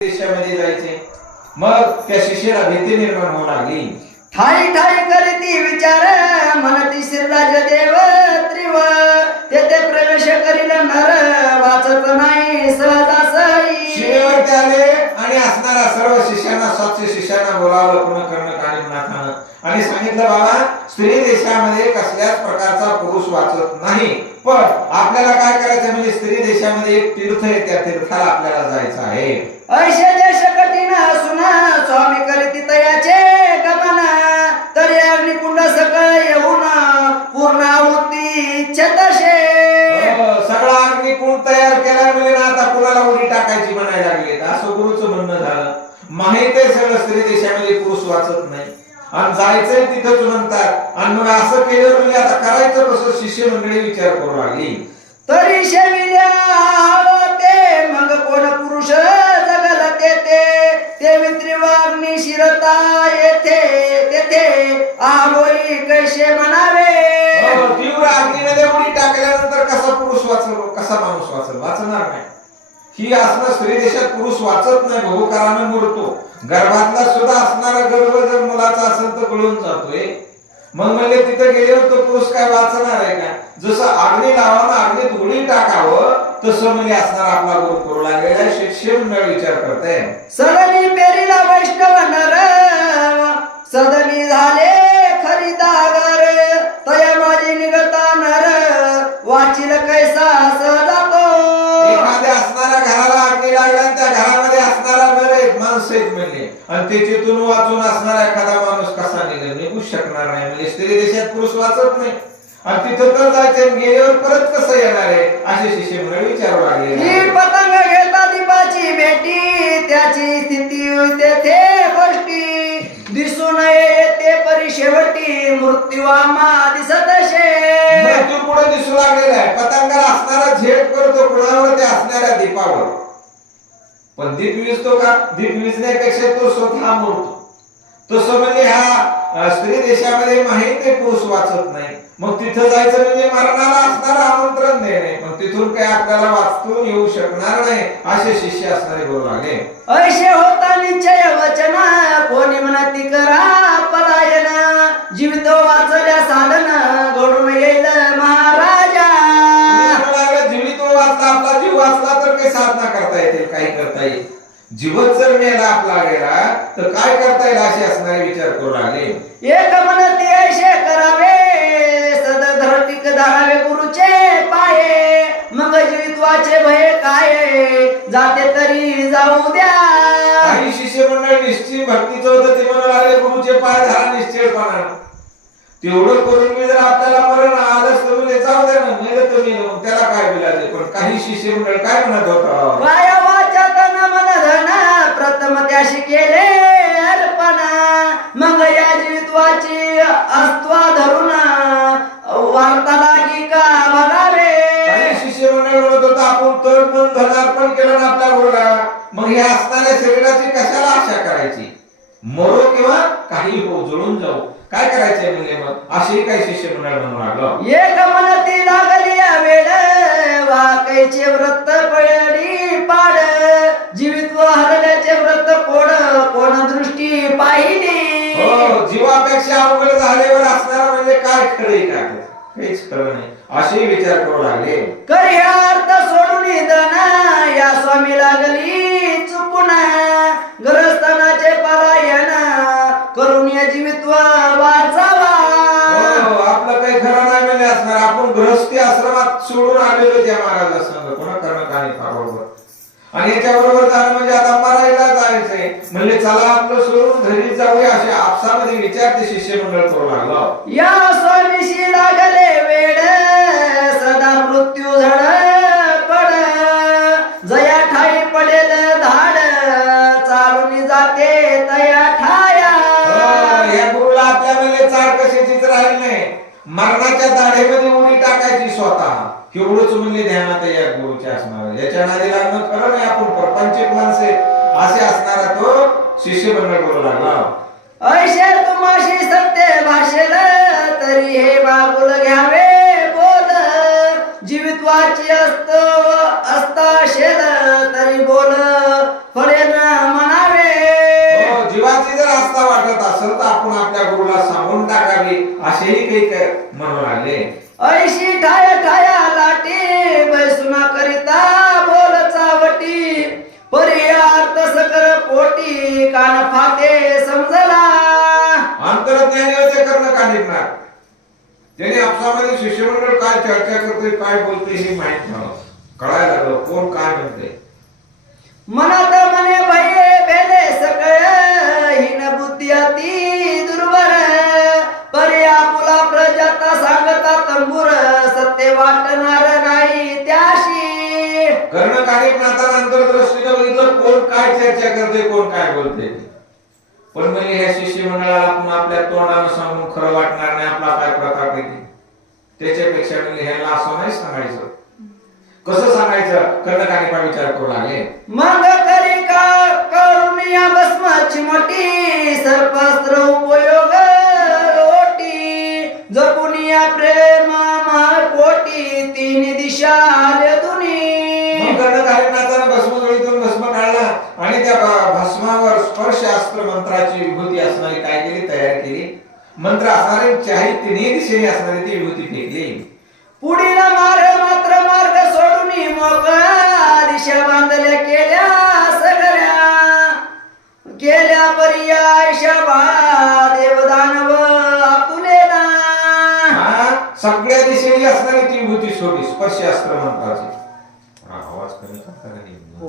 देशामध्ये जायचे. मग त्या शिष्याला भीती निर्माण होऊ लागली. ठाई ठाई करती विचार मनती श्रीराज देव त्रिव. तेथे प्रवेश करील नर वाचत नाही सहजासई शिवेवरती आले आणि असणाऱ्या सर्व शिष्यांना सातशे शिष्यांना बोलावलं पूर्ण करणं कानिमनाथानं आणि सांगितलं बाबा स्त्री देशामध्ये कसल्याच प्रकारचा पुरुष वाचत नाही. पण आपल्याला काय करायचं म्हणजे स्त्री देशामध्ये एक तीर्थ आहे त्या तीर्थाला आपल्याला जायचं आहे. ऐशे देश कठीण असून स्वामी करीती तयाचे गमन तरी अग्निकुंड सकळ येऊन पूर्ण आहुती इच्छतशे हो, सगळा अग्निकुंड तयार केला म्हणजे ना आता कुणाला उडी टाकायची म्हणायला लागली असं गुरुचं म्हणणं झालं. माहीत आहे सगळं स्त्री देशामध्ये पुरुष वाचत नाही. आणि जायचंय तिथंच म्हणतात आणि मग असं केलं म्हणजे आता करायचं कसं? शिष्य मंडळी विचार करू लागली. तरी शेविल्या ते मग कोण पुरुष जगल तेथे ते वित्रिवाग्नी शिरता येथे तेथे आहोई कैसे म्हणावे? हो, तीव्र अग्नीमध्ये उडी टाकल्यानंतर कसा पुरुष वाचल कसा माणूस वाचल? वाचणार नाही. ही असणं स्त्री देशात पुरुष वाचत नाही बहुकारानं मरतो. गर्भातला सुद्धा असणारा गर्भ जर मुलाचा असेल तर गळून जातोय. मग म्हणजे तिथे गेल्यावर तो पुरुष काय वाचणार आहे का? जसं अग्नी लावानं अग्नीत उडी टाकावं तसं म्हणजे असणार आपला गुरु करू लागलेला आहे. शिष्य मंडळ विचार करताय. सदनी पेरीला वैष्णव नर सदनी झाले खरीदागर तया माझी निगता नर वाचिल कैसा जातो एखाद्या असणाऱ्या घराला अग्नी लागला त्या घरामध्ये असणारा नर आहेत माणसं म्हणजे आणि त्याच्यातून वाचून असणारा एखादा माणूस कसा निघेल निघूच शकणार नाही. म्हणजे स्त्री देशात पुरुष वाचत नाही. आणि तिथं तर जायचं गेल्यावर परत कसं येणार आहे? असे शिष्य म्हणून विचारू लागले. ही पतंग घेता दीपाची भेटी त्याची स्थिती तेथे गोष्टी. दिसून येते परी शेवटी मृत्यू आम्हा दिसतशे मृत्यू पुढे दिसू लागलेला आहे. पतंगाला असणारा झेप करतो कुणावर ते असणाऱ्या दीपावर. पण दीप विजतो का? दीप विजण्यापेक्षा तो स्वतः मरतो. तसं म्हणजे ह्या अं, स्त्री देशामध्ये माहीत आहे पुरुष वाचत नाही. मग तिथं जायचं म्हणजे मरणाला असणारं आमंत्रण देणे पण तिथून काही आपल्याला वाचतून येऊ शकणार नाही असे शिष्य असणारे बोलू लागले. ऐशे होता निश्चय वचन कोणी म्हणती करा पलायन. जीवित वाचल्या साधन घडून येईल महाराजा. जीवित वाचला आपला जीव वाचला तर काही साधना करता येतील काही करता येईल. जीवच जर मेला आपला गेला तर काय करता येईल असे असणारे विचार करू लागले? एक म्हणती ऐशे करावे सद धरतीक धरावे गुरुचे पाये मग जीवित्वाचे भय काय जाते तरी जाऊ द्या. काही शिष्य मंडळ निश्चित भक्तीचं होतं ते म्हणू लागले गुरुचे पाय धरा निश्चयपणा तेवढं करून मी जर आपल्याला मरण आलंच तर म्हणजे जाऊ द्या ना मेलं मग त्याला काय बिलाचे पण काही शिष्य मंडळ काय म्हणत होता? प्रथम त्याशी केले अर्पण मग या जीवित्वाची अस्त्वा धरून वार्ता लागी का बघावे म्हणत आपण तर धनार्पण केलं ना आपल्या बोला मग हे असणाऱ्या शरीराची कशाला आशा करायची? मरो किंवा काही हो जळून जाऊ. काय करायचंय म्हणजे मग? अशी काही शिष्य मंडळ म्हणू लागलं. एक मनती लागली वेळ वाकायचे व्रत पळली पाड जीवित्व हरल्याचे व्रत कोण कोण दृष्टी पाहिली? हो जीवापेक्षा अवघड झाल्यावर असणारा म्हणजे काय खरे का? काहीच खरं नाही. असे विचार करू लागले. करी अर्थ सोडून दन या स्वामी लागली चुकून. आपण गृहस्थी आश्रमात सोडून आलेलो त्या महाराजा संघ पुन्हा करणं काही बरोबर? आणि याच्या बरोबर जाणं म्हणजे आता मरायला जायचंय. म्हणजे चला आपलं सोडून घरी जाऊया असे आपसामध्ये विचार ते शिष्य मंडळ करू लागलं. या स्वामीशी लागले वेड सदा मृत्यू झड पड. जया ठाई पडेल धाड चालून जाते तया ठाया. या गुरुला आपल्या म्हणजे चाड कशाचीच राहील नाही. मरणाच्या दाढेमध्ये उडी केवढंच म्हणजे ध्यानात या गुरुचे असणार. याच्या नादी लागणं खरं नाही आपण प्रपंच माणसे असे असणारा तो शिष्य मंडळ करू लागला. ऐशे तुम्हाशी सत्य भाषेला तरी हे बाबुल घ्यावे बोल. जीवित वाची असत असता शेल तरी बोल. फळे म्हणावे. हो, जीवाची जर आस्था वाटत असेल तर आपण आपल्या गुरुला सांगून लागली असेही काही काय म्हणू लागले ऐशी ठाय ठाया लाटी बैसुना करिता बोल चावटी. परियार पोटी कान फाते समजला. अंतरज्ञानी होते कर्ण का निघणार? त्याने शिष्यमंडळ काय चर्चा करते काय बोलते हे माहीत झालं कळायला लागलं कोण काय म्हणते मना वाटणार नाही त्याशी कर्ण नाताना अंतरदृष्टीने बघितलं कोण काय चर्चा करतोय कोण काय बोलतोय ते. पण म्हणजे ह्या शिष्यमंडळाला आपण आपल्या तोंडानं सांगून खरं वाटणार नाही आपला काय आहे ते. त्याच्यापेक्षा म्हणजे ह्याला असं नाही सांगायचं कसं सांगायचं कर्णकानिका विचार करू लागले मग करी का करुणिया भस्माची मोठी सर्पस्त्र उपयोग जपुनिया प्रेम महाकोटी तीन दिशा दुनी मग कर्ण कार्यक्रमाचा भस्म जोडीतून भस्म काढला आणि त्या भस्मावर स्पर्श अस्त्र मंत्राची विभूती असणारी काय केली? तयार केली. मंत्र असणारे चाही तिन्ही दिशेने असणारी ती विभूती फेकली. पुढील मार्ग मात्र मार्ग सोडून मोकळा दिशा बांधल्या केल्या सगळ्या. केल्या पर्याय सगळ्या दिशेने असणारी ती विभूती सोडली स्पर्श अस्त्र मंत्राची आवाज कमी करता हो,